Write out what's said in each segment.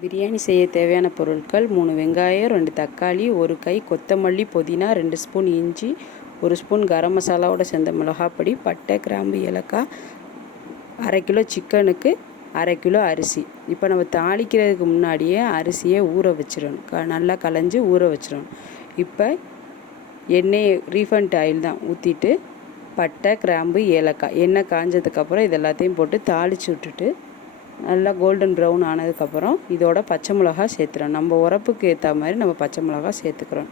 பிரியாணி செய்ய தேவையான பொருட்கள் 3 வெங்காயம், 2 தக்காளி, 1 கை கொத்தமல்லி, புதினா, 2 ஸ்பூன் இஞ்சி, 1 ஸ்பூன் கரம் மசாலாவோட சேர்ந்த மிளகாப்பொடி, பட்டை, கிராம்பு, ஏலக்காய், 1/2 கிலோ சிக்கனுக்கு 1/2 கிலோ அரிசி. இப்போ நம்ம தாளிக்கிறதுக்கு முன்னாடியே அரிசியை ஊற வச்சிடணும். நல்லா களைஞ்சி ஊற வச்சிடணும். இப்போ எண்ணெய் ரீஃபண்ட் ஆயில் தான் ஊற்றிட்டு பட்டை, கிராம்பு, ஏலக்காய், எண்ணெய் காஞ்சதுக்கப்புறம் இது எல்லாத்தையும் போட்டு தாளித்து விட்டுட்டு நல்லா கோல்டன் ப்ரௌன் ஆனதுக்கப்புறம் இதோட பச்சை மிளகா சேர்த்துறோம். நம்ம உரப்புக்கு ஏற்ற மாதிரி நம்ம பச்சை மிளகா சேர்த்துக்கிறோம்.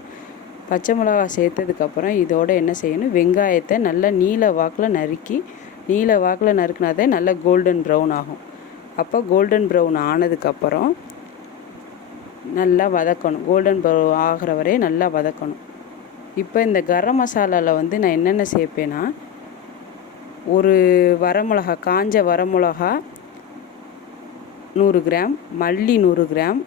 பச்சை மிளகா சேர்த்ததுக்கப்புறம் இதோட என்ன செய்யணும், வெங்காயத்தை நல்லா நீல வாக்கில் நறுக்கினாதே நல்லா கோல்டன் ப்ரௌன் ஆகும். அப்போ கோல்டன் ப்ரௌன் ஆனதுக்கப்புறம் நல்லா வதக்கணும். கோல்டன் ப்ரௌன் ஆகிற வரையே நல்லா வதக்கணும். இப்போ இந்த கரம் மசாலாவில் நான் என்னென்ன சேர்ப்பேன்னா, ஒரு வரமிளகா, காஞ்ச வரமிளகா 100 கிராம், மல்லி 100 கிராம்,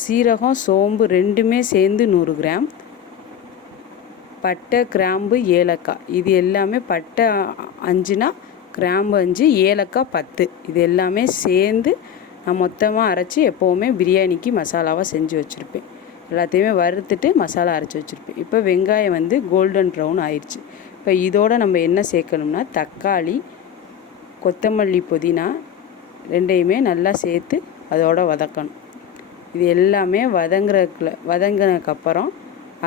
சீரகம், சோம்பு ரெண்டுமே சேர்ந்து 100 கிராம், பட்டை, கிராம்பு, ஏலக்காய், இது எல்லாமே பட்டை 5னா கிராம்பு 5, ஏலக்காய் 10, இது எல்லாமே சேர்ந்து நான் மொத்தமாக அரைச்சி எப்போவுமே பிரியாணிக்கு மசாலாவாக செஞ்சு வச்சுருப்பேன். எல்லாத்தையுமே வறுத்துட்டு மசாலா அரைச்சி வச்சுருப்பேன். இப்போ வெங்காயம் கோல்டன் ப்ரௌன் ஆயிடுச்சு. இப்போ இதோட நம்ம என்ன சேர்க்கணும்னா, தக்காளி, கொத்தமல்லி, புதினா ரெண்டையுமே நல்லா சேர்த்து அதோட வதக்கணும். இது எல்லாமே வதங்கினதுக்கப்புறம்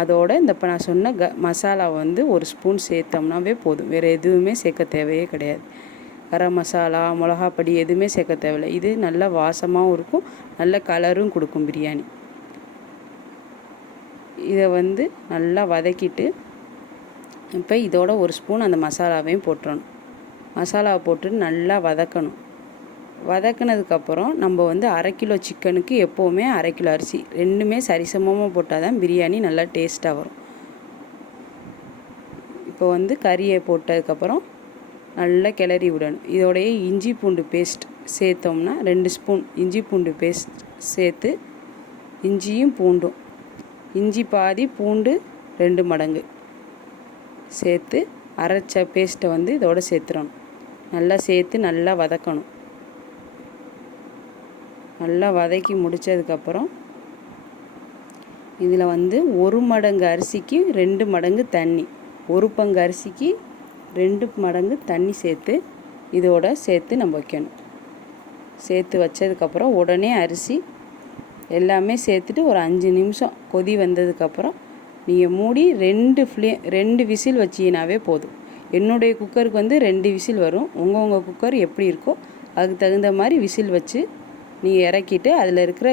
அதோட இப்போ நான் சொன்ன மசாலா 1 ஸ்பூன் சேர்த்தோம்னாவே போதும். வேறு எதுவுமே சேர்க்க தேவையே கிடையாது. கரம் மசாலா, மிளகாப்பொடி எதுவுமே சேர்க்க தேவையில்லை. இது நல்ல வாசமாகவும் இருக்கும், நல்ல கலரும் கொடுக்கும் பிரியாணி. இதை நல்லா வதக்கிட்டு இப்போ இதோட 1 ஸ்பூன் அந்த மசாலாவையும் போட்டுறணும். மசாலாவை போட்டு நல்லா வதக்கணும். வதக்கினதுக்கப்புறம் நம்ம 1/2 கிலோ சிக்கனுக்கு எப்போவுமே 1/2 கிலோ அரிசி ரெண்டுமே சரிசமமாக போட்டால் தான் பிரியாணி நல்லா டேஸ்ட்டாக வரும். இப்போ கறியை போட்டதுக்கப்புறம் நல்லா கிளறி விடணும். இதோடைய இஞ்சி பூண்டு பேஸ்ட் சேர்த்தோம்னா 2 ஸ்பூன் இஞ்சி பூண்டு பேஸ்ட் சேர்த்து, இஞ்சியும் பூண்டும், இஞ்சி பாதி பூண்டு 2 மடங்கு சேர்த்து அரைச்ச பேஸ்ட்டை இதோட சேர்த்துறணும். நல்லா சேர்த்து நல்லா வதக்கணும். நல்லா வதக்கி முடித்ததுக்கப்புறம் இதில் 1 மடங்கு அரிசிக்கு 2 மடங்கு தண்ணி, 1 பங்கு அரிசிக்கு 2 மடங்கு தண்ணி சேர்த்து இதோட சேர்த்து நம்ம வைக்கணும். சேர்த்து வச்சதுக்கப்புறம் உடனே அரிசி எல்லாமே சேர்த்துட்டு ஒரு 5 நிமிஷம் கொதி வந்ததுக்கப்புறம் நீங்கள் மூடி 2 விசில் வச்சிங்கனாவே போதும். என்னுடைய குக்கருக்கு 2 விசில் வரும். உங்கள் குக்கர் எப்படி இருக்கோ அதுக்கு தகுந்த மாதிரி விசில் வச்சு நீங்கள் இறக்கிட்டு அதில் இருக்கிற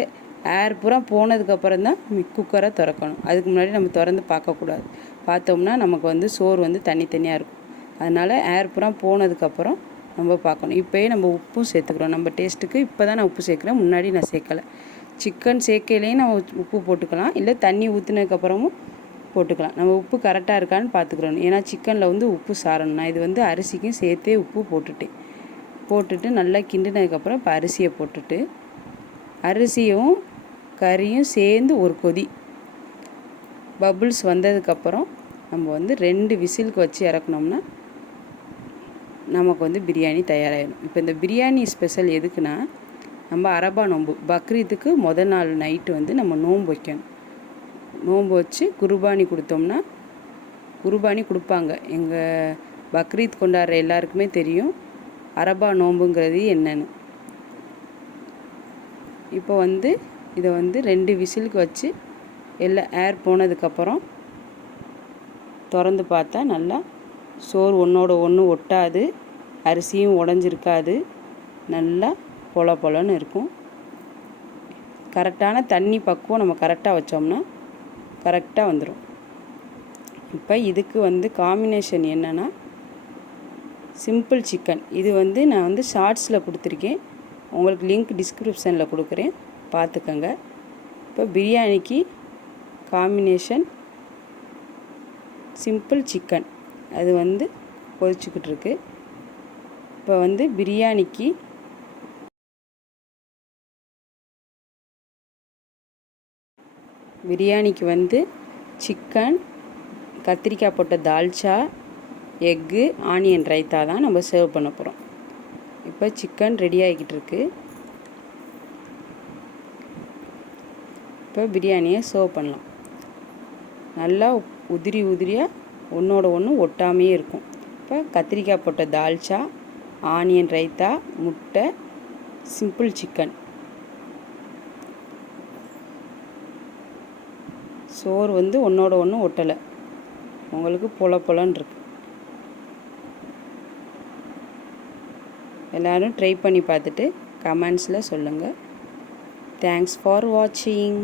ஏர் பூரா போனதுக்கப்புறம் தான் குக்கரை திறக்கணும். அதுக்கு முன்னாடி நம்ம திறந்து பார்க்கக்கூடாது. பார்த்தோம்னா நமக்கு சோறு தனித்தனியாக இருக்கும். அதனால் ஏர் பூரா போனதுக்கப்புறம் நம்ம பார்க்கணும். இப்போயே நம்ம உப்பும் சேர்த்துக்கிறோம். நம்ம டேஸ்ட்டுக்கு இப்போ தான் நான் உப்பு சேர்க்குறேன், முன்னாடி நான் சேர்க்கலை. சிக்கன் சேர்க்கையிலையும் நம்ம உப்பு போட்டுக்கலாம், இல்லை தண்ணி ஊற்றினதுக்கப்புறமும் போட்டுக்கலாம். நம்ம உப்பு கரெக்டாக இருக்கான்னு பார்த்துக்கிறோம். ஏன்னா சிக்கனில் உப்பு சாரணும். நான் இது அரிசிக்கும் சேர்த்தே உப்பு போட்டுட்டு நல்லா கிண்டினதுக்கப்புறம் இப்போ அரிசியை போட்டுட்டு அரிசியும் கறியும் சேர்ந்து ஒரு கொதி பபுள்ஸ் வந்ததுக்கப்புறம் நம்ம 2 விசிலுக்கு வச்சு இறக்குனோம்னா நமக்கு பிரியாணி தயாராகிடும். இப்போ இந்த பிரியாணி ஸ்பெஷல் எதுக்குன்னா, நம்ம அரபா நோன்பு பக்ரீத்துக்கு முதல் நாள் நைட்டு நம்ம நோன்பு வைக்கணும். நோன்பு வச்சு குர்பானி கொடுத்தோம்னா, குர்பானி கொடுப்பாங்க. எங்கள் பக்ரீத் கொண்டாடுற எல்லாருக்குமே தெரியும் அரபா நோன்புங்கிறது என்னன்னு. இப்போ இதை 2 விசிலுக்கு வச்சு எல்லாம் ஏர் போனதுக்கப்புறம் திறந்து பார்த்தா நல்லா சோறு ஒன்றோட ஒன்று ஒட்டாது, அரிசியும் உடஞ்சிருக்காது, நல்லா பொலன்னு இருக்கும். கரெக்டான தண்ணி பக்குவம் நம்ம கரெக்டாக வச்சோம்னா கரெக்டாக வந்துடும். இப்போ இதுக்கு காம்பினேஷன் என்னென்னா, சிம்பிள் சிக்கன். இது நான் ஷார்ட்ஸில் கொடுத்துருக்கேன். உங்களுக்கு லிங்க் டிஸ்கிரிப்ஷனில் கொடுக்குறேன், பார்த்துக்கங்க. இப்போ பிரியாணிக்கு காம்பினேஷன் சிம்பிள் சிக்கன். அது கொதிச்சுக்கிட்டு இருக்கு. இப்போ பிரியாணிக்கு சிக்கன், கத்திரிக்காய் போட்ட தால்ச்சா, எக்கு, ஆனியன் ரைத்தா தான் நம்ம சர்வ் பண்ண போகிறோம். இப்போ சிக்கன் ரெடி ஆகிக்கிட்டு இருக்கு. இப்போ பிரியாணியை சர்வ் பண்ணலாம். நல்லா உதிரியாக ஒன்றோட ஒன்று ஒட்டாமையே இருக்கும். இப்போ கத்திரிக்காய் போட்ட தால்ச்சா, ஆனியன் ரைத்தா, முட்டை, சிம்பிள் சிக்கன். சோறு ஒன்றோட ஒன்று ஒட்டலை, உங்களுக்கு பொலன்னு இருக்கு. எல்லோரும் ட்ரை பண்ணி பார்த்துட்டு கமெண்ட்ஸில் சொல்லுங்கள். தேங்க்ஸ் ஃபார் வாட்சிங்.